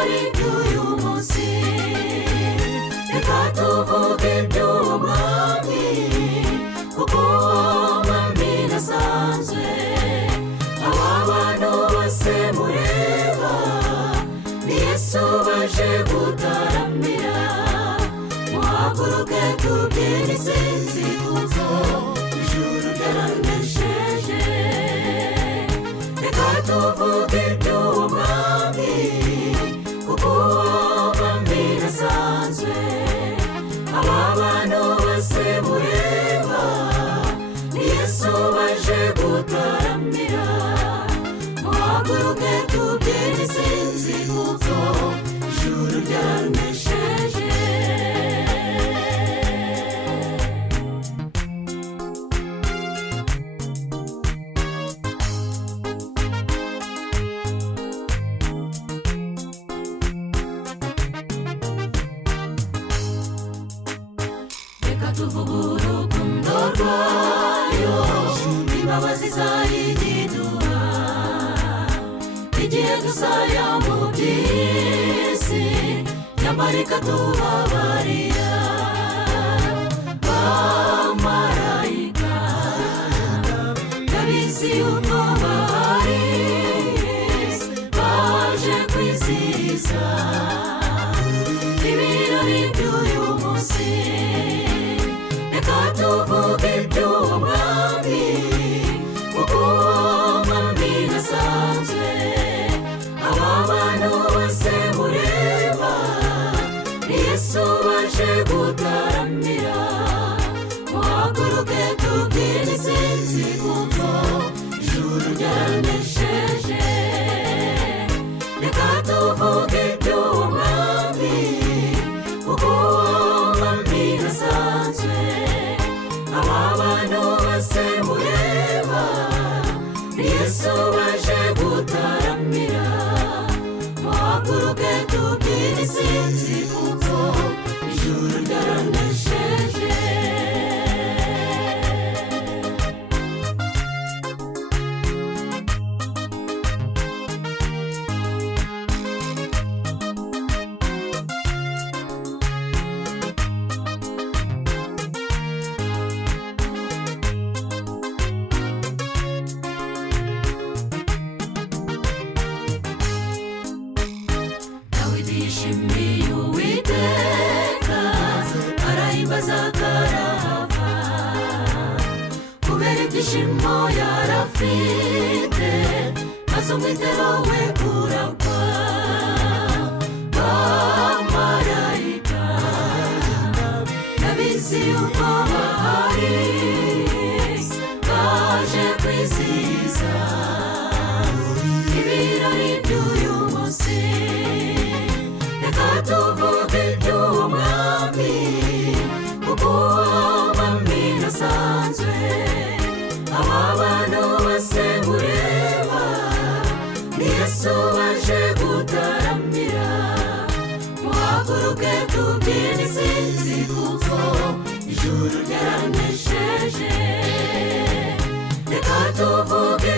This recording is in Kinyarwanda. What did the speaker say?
ibirori by'uyu munsi reka tuvuge iby'umwami kuko umwami ntasanzwe. aba bantu bose mureba ni Yesu baje gutaramira. muhaguruke tubyine isinzi kuko ijuru ryaranesheje. reka tuvuge iby'umwami kuko umwami ntasanzwe. aba bantu bose mureba ni Yesu baje gutaramira. muhaguruke tubyine isinzi kuko ijuru ryaranesheje. reka tuvuge urukundo rwayo imbabazi zayigiduha. igihe dusaya mu by'isi nyamara ikatubabarira. bamarayika ndabizi uko bahari baje kwizihiza ibirori by'uyu munsi. reka tuvuge iby'umwami kuko umwami ntasanzwe. aba bantu bose mureba ni Yesu baje gutaramira. muhaguruke tubyine isinzi kuko ijuru ryaranesheje. reka tuvuge iby'umwami kuko umwami ntasanzwe. aba bantu bose mureba ni Yesu baje gutaramira. muhaguruke tubyine isinzi kuko ijuru ryaranesheje. dawidi yishimiye uwiteka arahimbaza karahava kubera ibyishimo yarafite maze umwitero we uragwa. bamarayika ndabizi uko bahari baje kwizihiza ibirori by'uyu munsi. reka tuvuge iby'umwami kuko umwami ntasanzwe. aba bantu bose mureba ni Yesu baje gutaramira. muhaguruke tubyine isinzi kuko ijuru ryaranesheje. reka tuvuge